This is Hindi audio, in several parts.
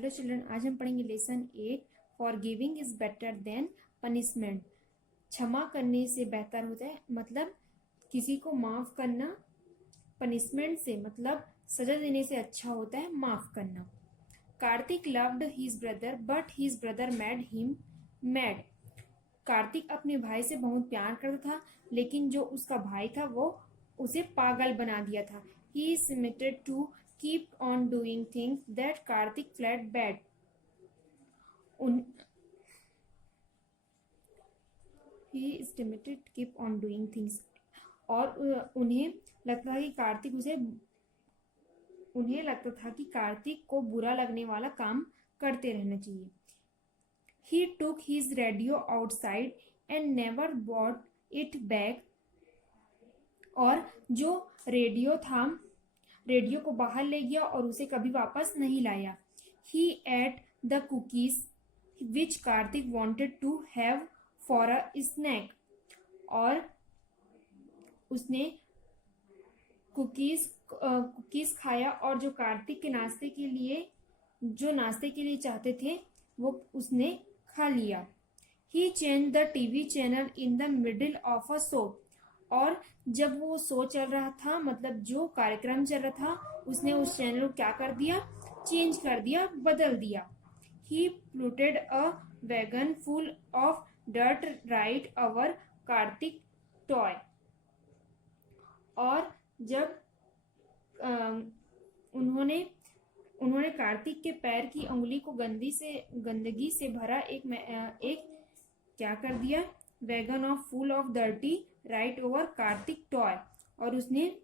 हेलो चिल्ड्रन, आज हम पढ़ेंगे lesson 8। Forgiving is better than punishment. क्षमा करने से बेहतर होता है, मतलब किसी को माफ करना पनिशमेंट से, मतलब सजा देने से अच्छा होता है माफ करना। Kartik loved his brother but his brother made him mad. Kartik अपने भाई से बहुत प्यार करता था, लेकिन जो उसका भाई था वो उसे पागल बना दिया था। ही submitted to keep on doing things that Karthik felt bad. He submitted to keep on doing things. और उन्हें लगता था कि कार्तिक को बुरा लगने वाला काम करते रहना चाहिए। He took his radio outside and never brought it back. और जो रेडियो को बाहर ले गया और उसे कभी वापस नहीं लाया। He ate the cookies which Karthik wanted to have for a snack. और उसने कुकीज खाया, और जो कार्तिक के नाश्ते के लिए चाहते थे वो उसने खा लिया। He changed the TV channel in the middle of a show. और जब वो शो चल रहा था, मतलब जो कार्यक्रम चल रहा था, उसने उस चैनल को क्या कर दिया, चेंज कर दिया, बदल दिया। He polluted a wagon full of dirt right over Karthik toy. और जब उन्होंने कार्तिक के पैर की अंगुली को गंदगी से भरा एक क्या कर दिया, wagon of full of dirty right over Kartik toy. और उसने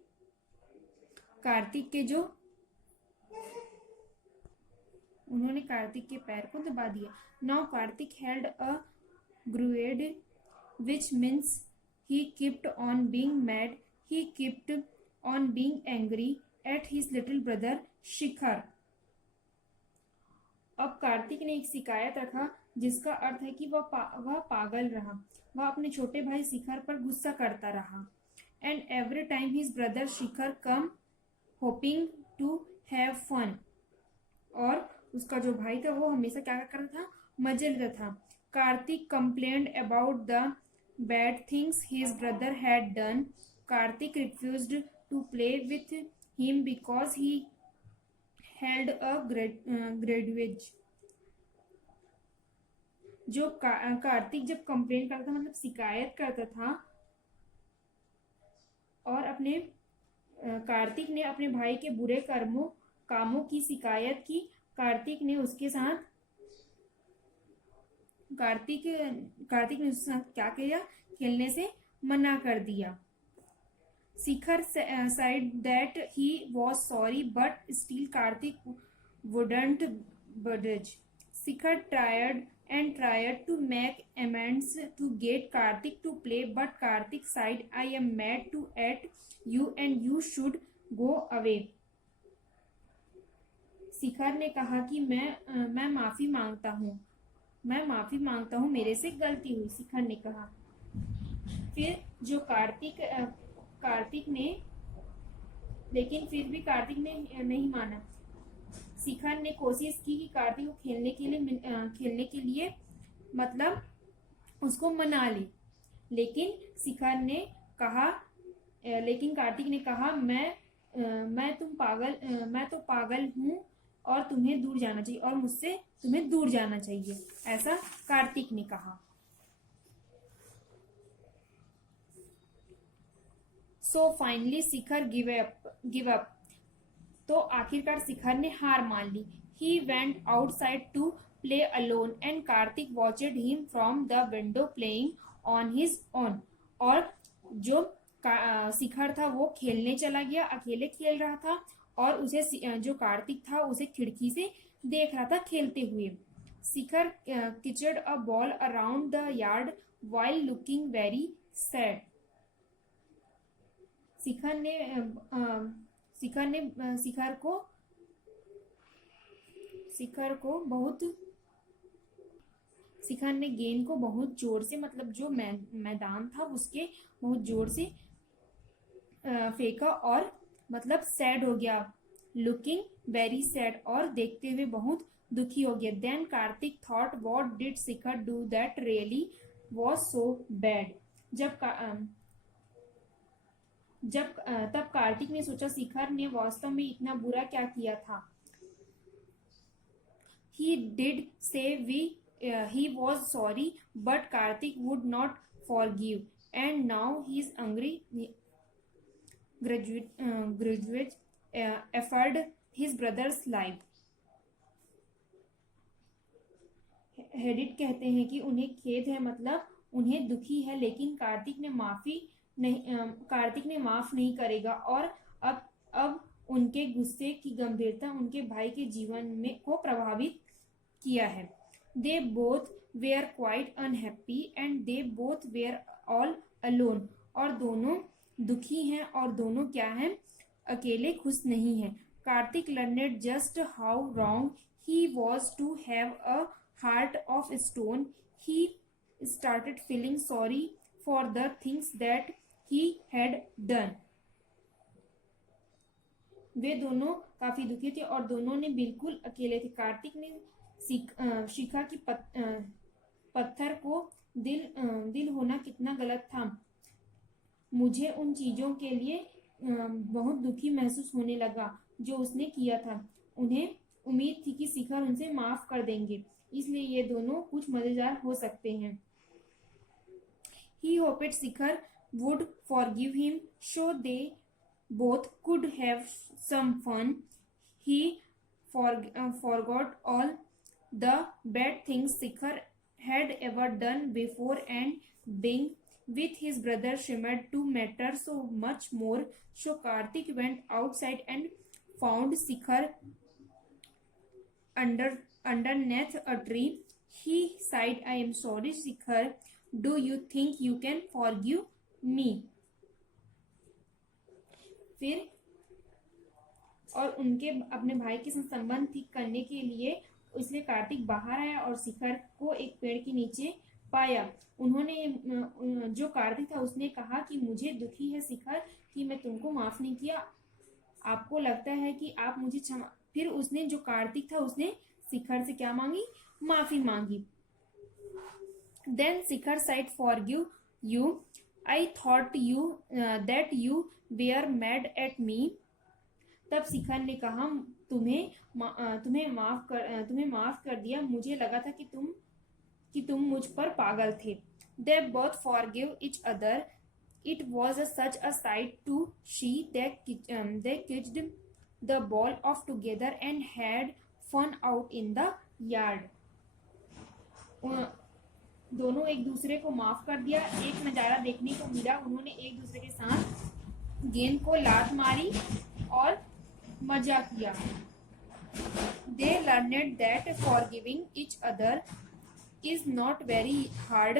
उन्होंने कार्तिक के पैर को दबा दिया। Now Kartik held a grudge which means he kept on being mad. He kept on being angry at his little brother शिखर। अब कार्तिक ने एक शिकायत रखा, जिसका अर्थ है कि वह पागल रहा। वह अपने छोटे भाई शिखर पर गुस्सा करता रहा। And every time his brother Shikhar come hoping to have fun. और उसका जो भाई था वो हमेशा क्या कर रहा था, मजे लेता था। Kartik complained about the bad things his brother had done. Kartik refused to play with him because he held a grudge. जो कार्तिक जब कंप्लेन करता था, मतलब शिकायत करता था, और कार्तिक ने अपने भाई के बुरे कामों की शिकायत की। कार्तिक ने उसके साथ क्या किया, खेलने से मना कर दिया। शिखर said that he was sorry, but still Karthik wouldn't budge. Shikhar tried to make amends to get Karthik to play, but Karthik said, I am mad at you and you should go away. शिखर ने कहा कि मैं माफी मांगता हूँ, मेरे से गलती हुई, शिखर ने कहा। फिर जो कार्तिक ने, लेकिन फिर भी कार्तिक ने नहीं माना। शिखर ने कोशिश की कि कार्तिक को खेलने के लिए मतलब उसको मना ले, लेकिन कार्तिक ने कहा मैं तो पागल हूँ और तुम्हें दूर जाना चाहिए, और मुझसे तुम्हें दूर जाना चाहिए, ऐसा कार्तिक ने कहा। सो फाइनली शिखर गिव अप। तो आखिरकार शिखर ने हार मान ली। He went outside to play alone and Karthik watched him from the window playing on his own. और जो शिखर था वो खेलने चला गया, अकेले खेल रहा था, और उसे जो कार्तिक था उसे खिड़की से देख रहा था खेलते हुए। Shikhar kicked a ball around the yard while looking very sad. Shikhar ने गेंद को बहुत जोर से, मतलब जो मैदान था उसके बहुत जोर से फेंका, और मतलब सैड हो गया, लुकिंग वेरी सैड, और देखते हुए बहुत दुखी हो गया। Then Kartik thought what did Shikhar do that really was so bad. तब कार्तिक ने सोचा शिखर ने वास्तव में इतना बुरा क्या किया था। He did say he was sorry, but Karthik would not forgive, and now he is angry. Graduate offered his brother's life. हेडिट कहते हैं कि उन्हें खेद है, मतलब उन्हें दुखी है, लेकिन कार्तिक ने माफ नहीं करेगा, और अब उनके गुस्से की गंभीरता उनके भाई के जीवन में को प्रभावित किया है। They both were quite unhappy and they both were all alone. और दोनों दुखी हैं और दोनों क्या हैं, अकेले खुश नहीं हैं। Kartik learned just how wrong he was to have a heart of stone. He started feeling sorry for the things that he had done. वे दोनों काफी दुखी थे और दोनों ने बिल्कुल अकेले थे। कार्तिक ने शिखा की पत्थर को दिल होना कितना गलत था। मुझे उन चीजों के लिए बहुत दुखी महसूस होने लगा जो उसने किया था। उन्हें उम्मीद थी कि शिखर उनसे माफ कर देंगे, इसलिए ये दोनों कुछ मजेदार हो सकते हैं। He hoped Shikhar would forgive him so they both could have some fun. He forgot all the bad things Shikhar had ever done before, and being with his brother seemed to matter so much more. So Karthik went outside and found Shikhar underneath a tree. He sighed, I am sorry, Shikhar. Do you think you can forgive me? फिर और उनके अपने भाई के साथ संबंध ठीक करने के लिए इसलिए कार्तिक बाहर आया और शिखर को एक पेड़ के नीचे पाया। उन्होंने जो कार्तिक था उसने कहा कि मुझे दुखी है शिखर कि मैं तुमको माफ नहीं किया, आपको लगता है कि आप मुझे क्षमा। फिर उसने जो कार्तिक था उसने शिखर से क्या मांगी, माफी मांगी। Then Shikhar said forgive you. I thought you that you were mad at me. तब शिखर ने कहा तुम्हें माफ कर दिया, मुझे लगा था कि तुम मुझ पर पागल थे। They both forgave each other. It was such a sight to see. They kissed the ball off together and had fun out in the yard. दोनों एक दूसरे को माफ कर दिया। एक नजारा देखने को मिला, उन्होंने एक दूसरे के साथ गेंद को लात मारी और मजा किया। They learned that forgiving each other is not very hard.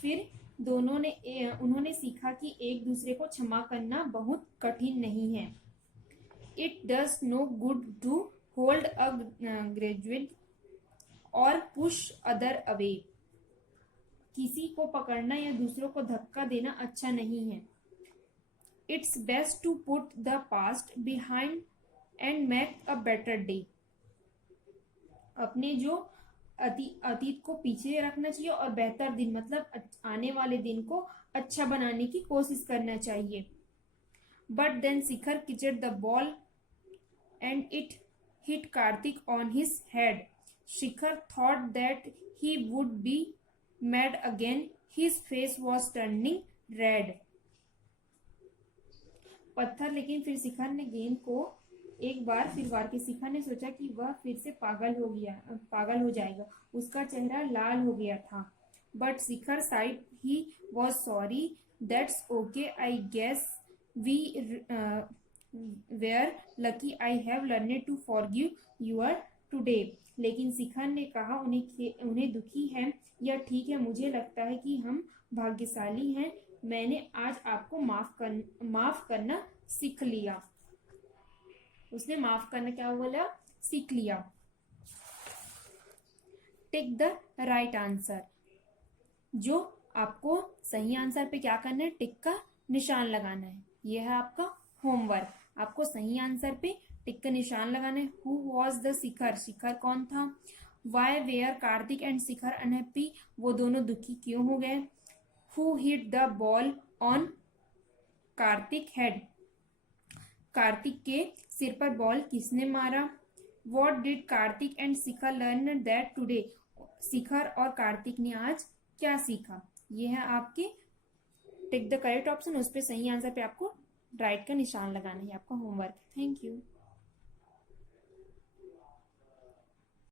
फिर उन्होंने सीखा कि एक दूसरे को क्षमा करना बहुत कठिन नहीं है। It does no good to hold a grudge or push other away. किसी को पकड़ना या दूसरों को धक्का देना अच्छा नहीं है। It's best to put the past behind and make a better day. अपने जो अतीत को पीछे रखना चाहिए और बेहतर दिन मतलब आने वाले दिन को अच्छा बनाने की कोशिश करना चाहिए। But then Shikhar kicked the ball and it hit Karthik on his head. Shikhar thought that he would be mad again. His face was turning red. पत्थर लेकिन फिर शिखर ने गेंद को एक बार फिर वार के। शिखर ने सोचा कि वह फिर से पागल हो जाएगा। उसका चेहरा लाल हो गया था। But Shikhar said he was sorry. That's okay. I guess we were lucky. I have learned to forgive you today. लेकिन शिखर ने कहा उन्हें दुखी है, यह ठीक है, मुझे लगता है कि हम भाग्यशाली हैं, मैंने आज आपको माफ करना सीख लिया। उसने माफ करना क्या बोला, सीख लिया। टेक द राइट आंसर, जो आपको सही आंसर पे क्या करना है, टिक का निशान लगाना है। यह है आपका होमवर्क। आपको सही आंसर पे टिक का निशान लगाना है। Who was the Shikhar, Shikhar कौन था। Why were Kartik and Shikhar unhappy, वो दोनों दुखी क्यों हो गए। Who hit the ball on Kartik head, Kartik के सिर पर बॉल किसने मारा। What did Kartik and Shikhar learn that today, Shikhar और कार्तिक ने आज क्या सीखा। ये है आपके टिक द करेक्ट ऑप्शन, उस पर सही आंसर पे आपको राइट का निशान लगाना है, आपका होमवर्क। Thank you.